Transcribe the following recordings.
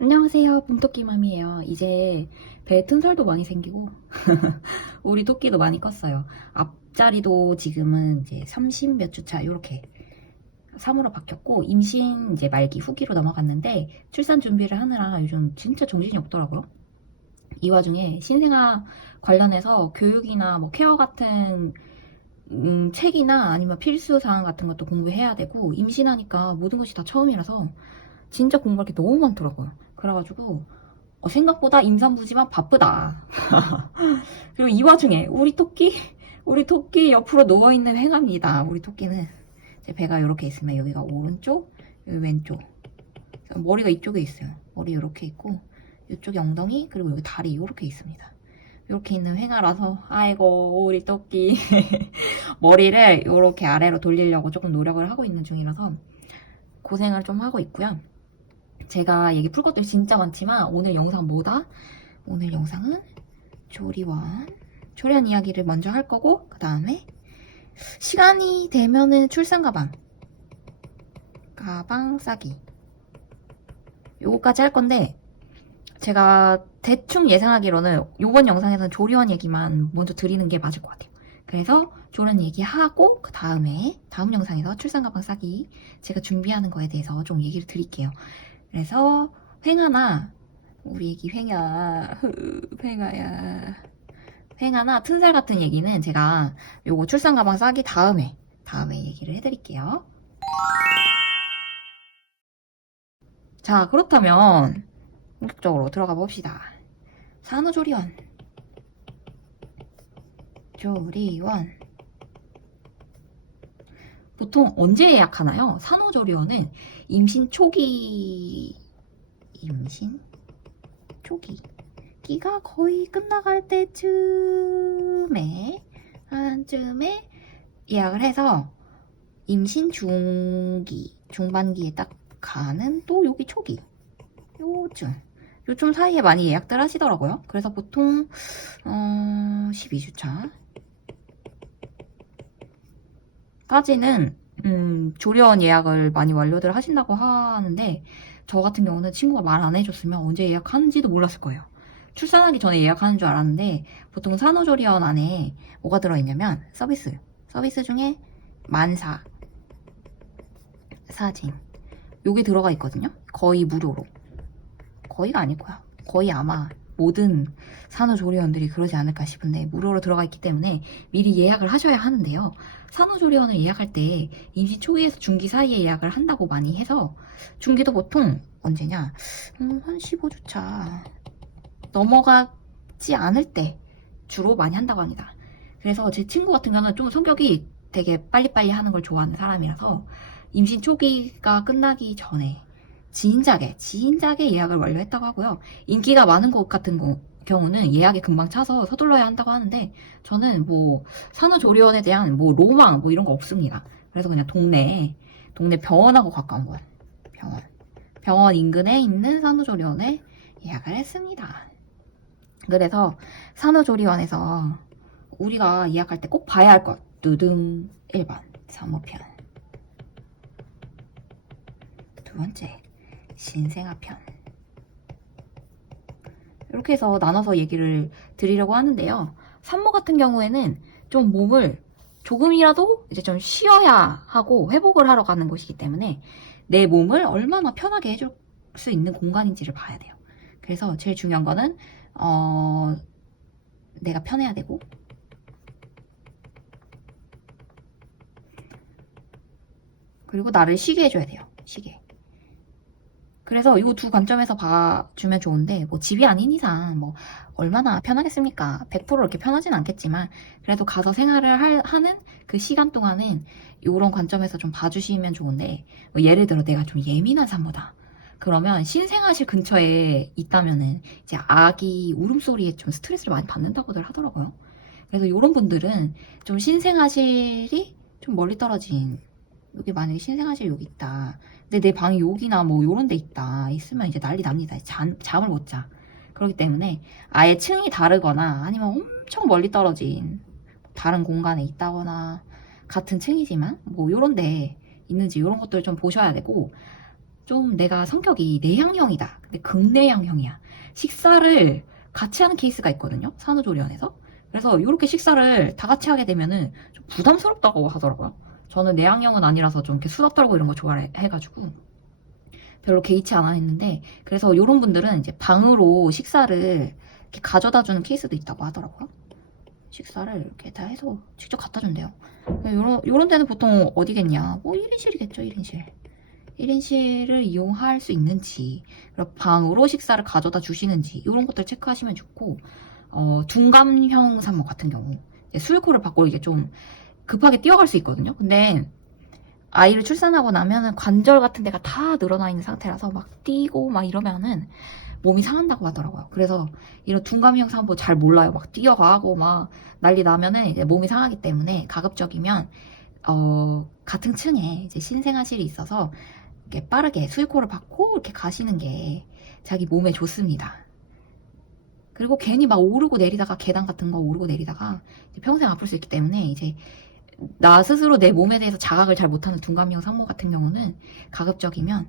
안녕하세요. 봄토끼맘이에요. 이제 배에 튼살도 많이 생기고 우리 토끼도 많이 컸어요. 앞자리도 지금은 이제 30 몇 주 차 이렇게 3으로 바뀌었고 임신 이제 말기 후기로 넘어갔는데 출산 준비를 하느라 요즘 진짜 정신이 없더라고요. 이 와중에 신생아 관련해서 교육이나 뭐 케어 같은 책이나 아니면 필수 사항 같은 것도 공부해야 되고 임신하니까 모든 것이 다 처음이라서 진짜 공부할 게 너무 많더라고요. 그래가지고 생각보다 임산부지만 바쁘다. 그리고 이 와중에 우리 토끼 옆으로 누워있는 횡합니다. 우리 토끼는 제 배가 이렇게 있으면 여기가 오른쪽, 여기 왼쪽. 머리가 이쪽에 있어요. 머리 이렇게 있고 이쪽에 엉덩이 그리고 여기 다리 이렇게 있습니다. 이렇게 있는 횡하라서 아이고 우리 토끼 머리를 이렇게 아래로 돌리려고 조금 노력을 하고 있는 중이라서 고생을 좀 하고 있고요. 제가 얘기 풀 것들이 진짜 많지만 오늘 영상 뭐다? 오늘 영상은 조리원 이야기를 먼저 할 거고 그 다음에 시간이 되면은 출산 가방 싸기 요거까지 할 건데 제가 대충 예상하기로는 요번 영상에서는 조리원 얘기만 먼저 드리는 게 맞을 것 같아요. 그래서 조리원 얘기하고 그 다음에 다음 영상에서 출산 가방 싸기 제가 준비하는 거에 대해서 좀 얘기를 드릴게요. 그래서 횡하나 우리 애기 횡하나 튼살 같은 얘기는 제가 요거 출산 가방 싸기 다음에 얘기를 해드릴게요. 자, 그렇다면 본격적으로 들어가 봅시다. 산후조리원 보통 언제 예약하나요? 산후조리원은 임신 초기 끼가 거의 끝나갈 때쯤에 한쯤에 예약을 해서 임신 중반기에 딱 가는 또 여기 초기 요즘 사이에 많이 예약들 하시더라고요. 그래서 보통 12주차 까지는 조리원 예약을 많이 완료들 하신다고 하는데 저 같은 경우는 친구가 말 안 해줬으면 언제 예약하는지도 몰랐을 거예요. 출산하기 전에 예약하는 줄 알았는데 보통 산후조리원 안에 뭐가 들어있냐면 서비스 중에 만사 사진 요게 들어가 있거든요. 거의 무료로 거의가 아닐 거야. 거의 아마 모든 산후조리원들이 그러지 않을까 싶은데 무료로 들어가 있기 때문에 미리 예약을 하셔야 하는데요. 산후조리원을 예약할 때 임신 초기에서 중기 사이에 예약을 한다고 많이 해서 중기도 보통 언제냐 한 15주차 넘어가지 않을 때 주로 많이 한다고 합니다. 그래서 제 친구 같은 경우는 좀 성격이 되게 빨리빨리 하는 걸 좋아하는 사람이라서 임신 초기가 끝나기 전에 진작에 예약을 완료했다고 하고요. 인기가 많은 곳 같은 경우는 예약이 금방 차서 서둘러야 한다고 하는데 저는 뭐 산후조리원에 대한 뭐 로망 뭐 이런 거 없습니다. 그래서 그냥 동네 병원하고 가까운 곳 병원 인근에 있는 산후조리원에 예약을 했습니다. 그래서 산후조리원에서 우리가 예약할 때 꼭 봐야 할 것 두둥 1번 산모편 두 번째 신생아편 이렇게 해서 나눠서 얘기를 드리려고 하는데요. 산모 같은 경우에는 좀 몸을 조금이라도 이제 좀 쉬어야 하고 회복을 하러 가는 곳이기 때문에 내 몸을 얼마나 편하게 해줄 수 있는 공간인지를 봐야 돼요. 그래서 제일 중요한 거는 내가 편해야 되고 그리고 나를 쉬게 해줘야 돼요. 쉬게. 그래서 이 두 관점에서 봐주면 좋은데 뭐 집이 아닌 이상 뭐 얼마나 편하겠습니까? 100% 이렇게 편하진 않겠지만 그래도 가서 생활을 하는 그 시간 동안은 이런 관점에서 좀 봐주시면 좋은데 뭐 예를 들어 내가 좀 예민한 산모다. 그러면 신생아실 근처에 있다면은 이제 아기 울음소리에 좀 스트레스를 많이 받는다고들 하더라고요. 그래서 이런 분들은 좀 신생아실이 좀 멀리 떨어진 여기 만약에 신생아실 여기 있다. 근데 내 방이 여기나 뭐 요런 데 있으면 이제 난리 납니다. 잠을 못 자. 그렇기 때문에 아예 층이 다르거나 아니면 엄청 멀리 떨어진 다른 공간에 있다거나 같은 층이지만 뭐 요런 데 있는지 요런 것들 좀 보셔야 되고 좀 내가 성격이 내향형이다. 근데 극내향형이야. 식사를 같이 하는 케이스가 있거든요. 산후조리원에서. 그래서 이렇게 식사를 다 같이 하게 되면은 좀 부담스럽다고 하더라고요. 저는 내향형은 아니라서 좀 이렇게 수다 떨고 이런 거 좋아해가지고 별로 개의치 않아 했는데, 그래서 이런 분들은 이제 방으로 식사를 이렇게 가져다 주는 케이스도 있다고 하더라고요. 식사를 이렇게 다 해서 직접 갖다 준대요. 요런 데는 보통 어디겠냐? 뭐 1인실이겠죠, 1인실. 1인실을 이용할 수 있는지, 그리고 방으로 식사를 가져다 주시는지, 이런 것들 체크하시면 좋고, 둔감형 산모 같은 경우, 수유코를 받고 이게 좀 급하게 뛰어갈 수 있거든요. 근데 아이를 출산하고 나면은 관절 같은 데가 다 늘어나 있는 상태라서 막 뛰고 막 이러면은 몸이 상한다고 하더라고요. 그래서 이런 둔감형 산모 잘 몰라요. 막 뛰어가고 막 난리 나면은 이제 몸이 상하기 때문에 가급적이면 같은 층에 이제 신생아실이 있어서 이렇게 빠르게 수유코를 받고 이렇게 가시는 게 자기 몸에 좋습니다. 그리고 괜히 막 오르고 내리다가 계단 같은 거 오르고 내리다가 평생 아플 수 있기 때문에 이제 나 스스로 내 몸에 대해서 자각을 잘 못하는 둔감형 산모 같은 경우는 가급적이면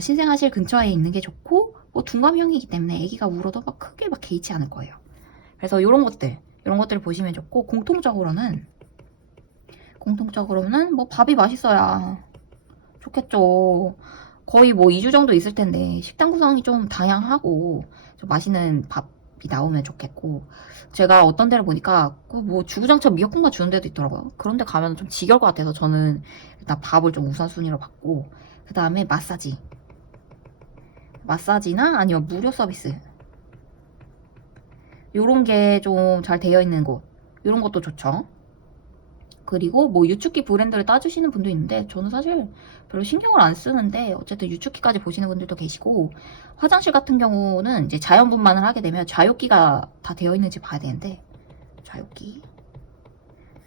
신생아실 근처에 있는 게 좋고, 뭐 둔감형이기 때문에 아기가 울어도 막 크게 막 개의치 않을 거예요. 그래서 이런 것들 보시면 좋고, 공통적으로는 뭐 밥이 맛있어야 좋겠죠. 거의 뭐 2주 정도 있을 텐데 식단 구성이 좀 다양하고 좀 맛있는 밥이 나오면 좋겠고, 제가 어떤 데를 보니까 뭐 주구장창 미역국만 주는 데도 있더라고요. 그런 데 가면 좀 지겨울 것 같아서 저는 일단 밥을 좀 우선순위로 받고, 그 다음에 마사지나 아니면 무료 서비스, 요런 게 좀 잘 되어 있는 곳, 요런 것도 좋죠. 그리고 뭐 유축기 브랜드를 따주시는 분도 있는데 저는 사실 별로 신경을 안 쓰는데, 어쨌든 유축기까지 보시는 분들도 계시고, 화장실 같은 경우는 이제 자연분만을 하게 되면 좌욕기가 다 되어 있는지 봐야 되는데, 좌욕기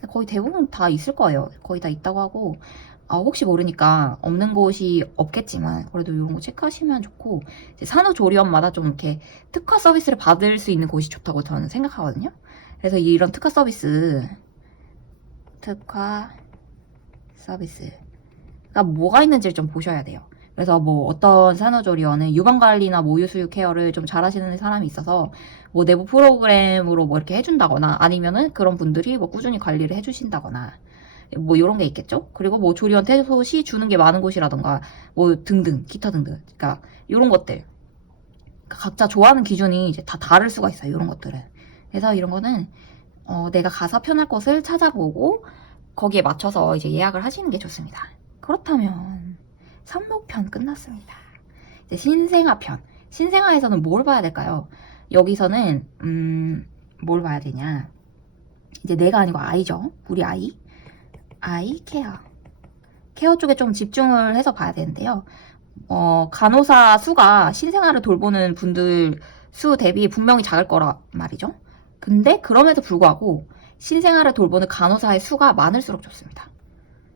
거의 대부분 다 있을 거예요. 거의 다 있다고 하고, 혹시 모르니까 없는 곳이 없겠지만 그래도 이런 거 체크하시면 좋고, 이제 산후조리원마다 좀 이렇게 특화 서비스를 받을 수 있는 곳이 좋다고 저는 생각하거든요. 그래서 이런 특화 서비스가 뭐가 있는지를 좀 보셔야 돼요. 그래서 뭐 어떤 산후조리원은 유방관리나 모유수유 케어를 좀 잘하시는 사람이 있어서 뭐 내부 프로그램으로 뭐 이렇게 해준다거나, 아니면은 그런 분들이 뭐 꾸준히 관리를 해주신다거나, 뭐 이런 게 있겠죠. 그리고 뭐 조리원 태소시 주는 게 많은 곳이라던가 뭐 등등 기타 등등, 그러니까 이런 것들 각자 좋아하는 기준이 이제 다 다를 수가 있어요. 이런 것들은. 그래서 이런 거는 내가 가서 편할 곳을 찾아보고 거기에 맞춰서 이제 예약을 하시는 게 좋습니다. 그렇다면 산모편 끝났습니다. 이제 신생아편. 신생아에서는 뭘 봐야 될까요? 여기서는 뭘 봐야 되냐? 이제 내가 아니고 아이죠. 우리 아이 케어 쪽에 좀 집중을 해서 봐야 되는데요. 간호사 수가 신생아를 돌보는 분들 수 대비 분명히 작을 거란 말이죠. 근데 그럼에도 불구하고 신생아를 돌보는 간호사의 수가 많을수록 좋습니다.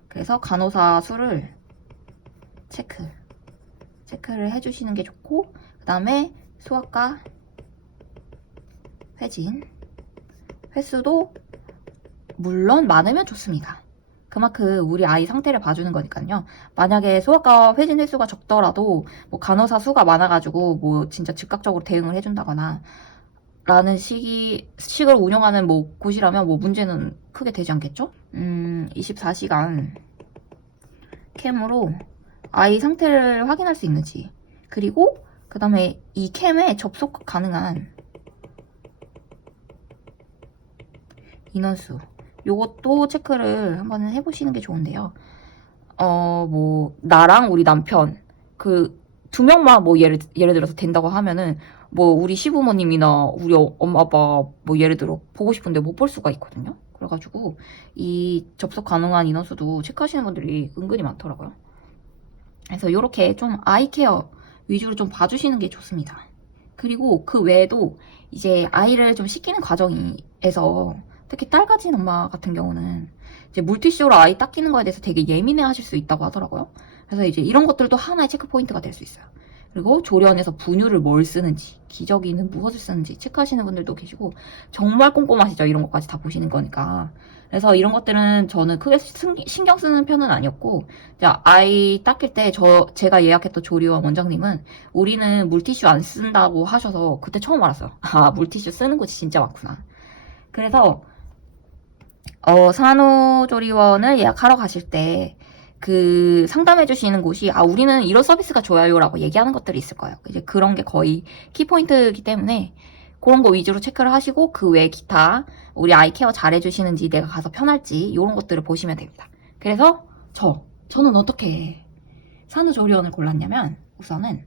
그래서 간호사 수를 체크를 해주시는 게 좋고, 그 다음에 소아과 회진 횟수도 물론 많으면 좋습니다. 그만큼 우리 아이 상태를 봐주는 거니까요. 만약에 소아과 회진 횟수가 적더라도 뭐 간호사 수가 많아가지고 뭐 진짜 즉각적으로 대응을 해준다거나 라는 식을 운영하는 뭐 곳이라면 뭐 문제는 크게 되지 않겠죠? 24시간 캠으로 아이 상태를 확인할 수 있는지, 그리고 그 다음에 이 캠에 접속 가능한 인원수, 요것도 체크를 한번 해보시는 게 좋은데요. 뭐 나랑 우리 남편 그 두 명만 뭐 예를 들어서 된다고 하면은 뭐 우리 시부모님이나 우리 엄마 아빠 뭐 예를 들어 보고 싶은데 못 볼 수가 있거든요. 그래가지고 이 접속 가능한 인원수도 체크하시는 분들이 은근히 많더라고요. 그래서 이렇게 좀 아이 케어 위주로 좀 봐주시는 게 좋습니다. 그리고 그 외에도 이제 아이를 좀 씻기는 과정에서 특히 딸 가진 엄마 같은 경우는 이제 물티슈로 아이 닦이는 거에 대해서 되게 예민해 하실 수 있다고 하더라고요. 그래서 이제 이런 것들도 하나의 체크 포인트가 될 수 있어요. 그리고 조리원에서 분유를 뭘 쓰는지, 기저귀는 무엇을 쓰는지 체크하시는 분들도 계시고 정말 꼼꼼하시죠. 이런 것까지 다 보시는 거니까. 그래서 이런 것들은 저는 크게 신경 쓰는 편은 아니었고, 자, 아이 닦일 때 제가 예약했던 조리원 원장님은 우리는 물티슈 안 쓴다고 하셔서 그때 처음 알았어요. 아, 물티슈 쓰는 곳이 진짜 많구나. 그래서 산후조리원을 예약하러 가실 때 그 상담해 주시는 곳이 우리는 이런 서비스가 좋아요라고 얘기하는 것들이 있을 거예요. 이제 그런 게 거의 키포인트이기 때문에 그런 거 위주로 체크를 하시고 그 외에 기타 우리 아이 케어 잘해 주시는지 내가 가서 편할지 이런 것들을 보시면 됩니다. 그래서 저는 어떻게 산후조리원을 골랐냐면 우선은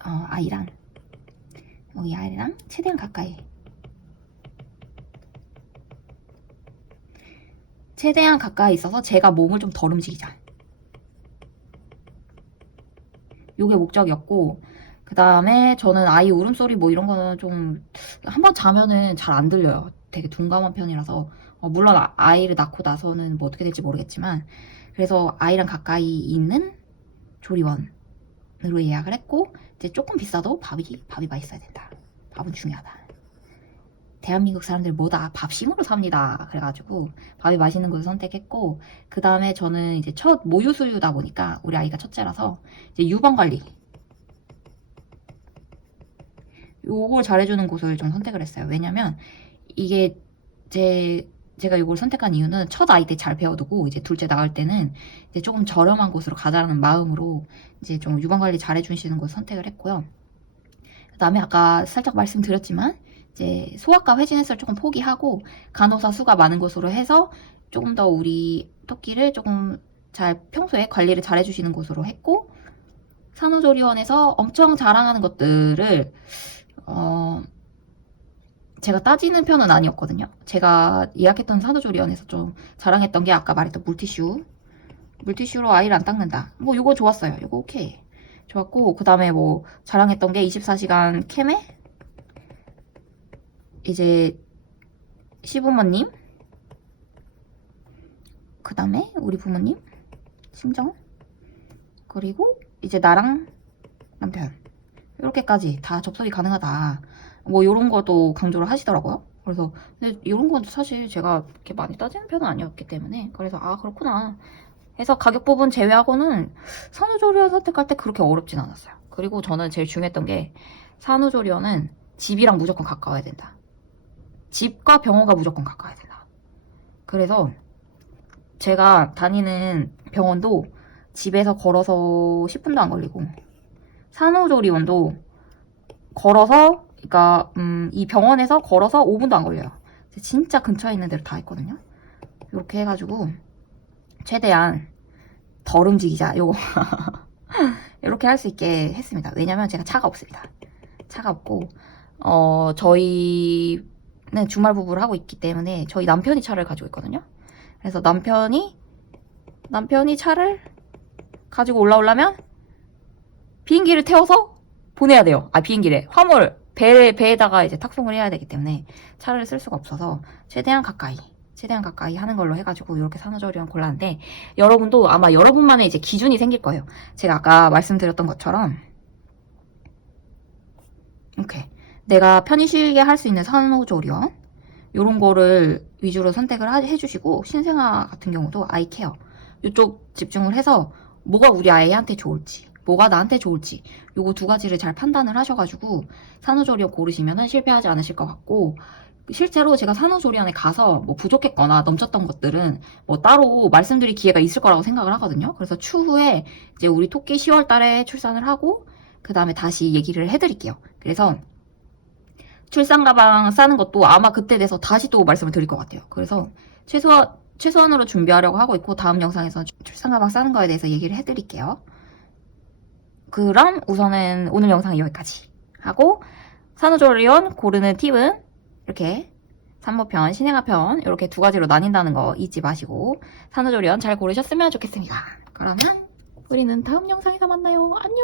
아이랑 여기 아이랑 최대한 가까이 있어서 제가 몸을 좀 덜 움직이자. 요게 목적이었고, 그 다음에 저는 아이 울음소리 뭐 이런 거는 좀 한번 자면은 잘 안 들려요. 되게 둔감한 편이라서. 물론 아이를 낳고 나서는 뭐 어떻게 될지 모르겠지만, 그래서 아이랑 가까이 있는 조리원으로 예약을 했고, 이제 조금 비싸도 밥이 맛있어야 된다. 밥은 중요하다. 대한민국 사람들 뭐다 밥심으로 삽니다. 그래가지고 밥이 맛있는 곳을 선택했고, 그 다음에 저는 이제 첫 모유수유다 보니까 우리 아이가 첫째라서 이제 유방 관리 요걸 잘해주는 곳을 좀 선택을 했어요. 왜냐면 이게 제가 이걸 선택한 이유는 첫 아이 때 잘 배워두고 이제 둘째 낳을 때는 이제 조금 저렴한 곳으로 가자라는 마음으로 이제 좀 유방 관리 잘해주시는 곳을 선택을 했고요. 그 다음에 아까 살짝 말씀드렸지만 이제 소아과 회진해서를 조금 포기하고 간호사 수가 많은 곳으로 해서 조금 더 우리 토끼를 조금 잘 평소에 관리를 잘 해주시는 곳으로 했고, 산후조리원에서 엄청 자랑하는 것들을 제가 따지는 편은 아니었거든요. 제가 예약했던 산후조리원에서 좀 자랑했던 게 아까 말했던 물티슈로 아이를 안 닦는다. 뭐 요거 좋았어요. 요거 오케이 좋았고, 그 다음에 뭐 자랑했던 게 24시간 캠에 이제 시부모님, 그 다음에 우리 부모님, 친정, 그리고 이제 나랑 남편 이렇게까지 다 접속이 가능하다. 뭐 이런 것도 강조를 하시더라고요. 그래서 근데 이런 건 사실 제가 그렇게 많이 따지는 편은 아니었기 때문에 그래서 그렇구나 해서 가격 부분 제외하고는 산후조리원 선택할 때 그렇게 어렵진 않았어요. 그리고 저는 제일 중요했던 게 산후조리원은 집이랑 무조건 가까워야 된다. 집과 병원가 무조건 가까워야 된다. 그래서 제가 다니는 병원도 집에서 걸어서 10분도 안 걸리고, 산후조리원도 걸어서, 그러니까 이 병원에서 걸어서 5분도 안 걸려요. 진짜 근처에 있는 데로 다 있거든요. 이렇게 해가지고 최대한 덜 움직이자 요거 이렇게 할 수 있게 했습니다. 왜냐면 제가 차가 없습니다. 차가 없고 저희는 주말 부부를 하고 있기 때문에 저희 남편이 차를 가지고 있거든요. 그래서 남편이 차를 가지고 올라오려면 비행기를 태워서 보내야 돼요. 비행기래. 화물 배에다가 이제 탁송을 해야 되기 때문에 차를 쓸 수가 없어서 최대한 가까이 하는 걸로 해가지고 이렇게 산후조리원 골랐는데, 여러분도 아마 여러분만의 이제 기준이 생길 거예요. 제가 아까 말씀드렸던 것처럼 이렇게 내가 편히 쉬게 할 수 있는 산후조리원 이런 거를 위주로 선택을 해주시고, 신생아 같은 경우도 아이케어 이쪽 집중을 해서 뭐가 우리 아이한테 좋을지, 뭐가 나한테 좋을지 요거 두 가지를 잘 판단을 하셔가지고 산후조리원 고르시면은 실패하지 않으실 것 같고, 실제로 제가 산후조리원에 가서 뭐 부족했거나 넘쳤던 것들은 뭐 따로 말씀드릴 기회가 있을 거라고 생각을 하거든요. 그래서 추후에 이제 우리 토끼 10월 달에 출산을 하고 그 다음에 다시 얘기를 해드릴게요. 그래서 출산 가방 싸는 것도 아마 그때 돼서 다시 또 말씀을 드릴 것 같아요. 그래서 최소한으로 준비하려고 하고 있고, 다음 영상에서 출산 가방 싸는 거에 대해서 얘기를 해드릴게요. 그럼 우선은 오늘 영상은 여기까지 하고, 산후조리원 고르는 팁은 이렇게 산모편, 신생아편 이렇게 두 가지로 나뉜다는 거 잊지 마시고 산후조리원 잘 고르셨으면 좋겠습니다. 그러면 우리는 다음 영상에서 만나요. 안녕.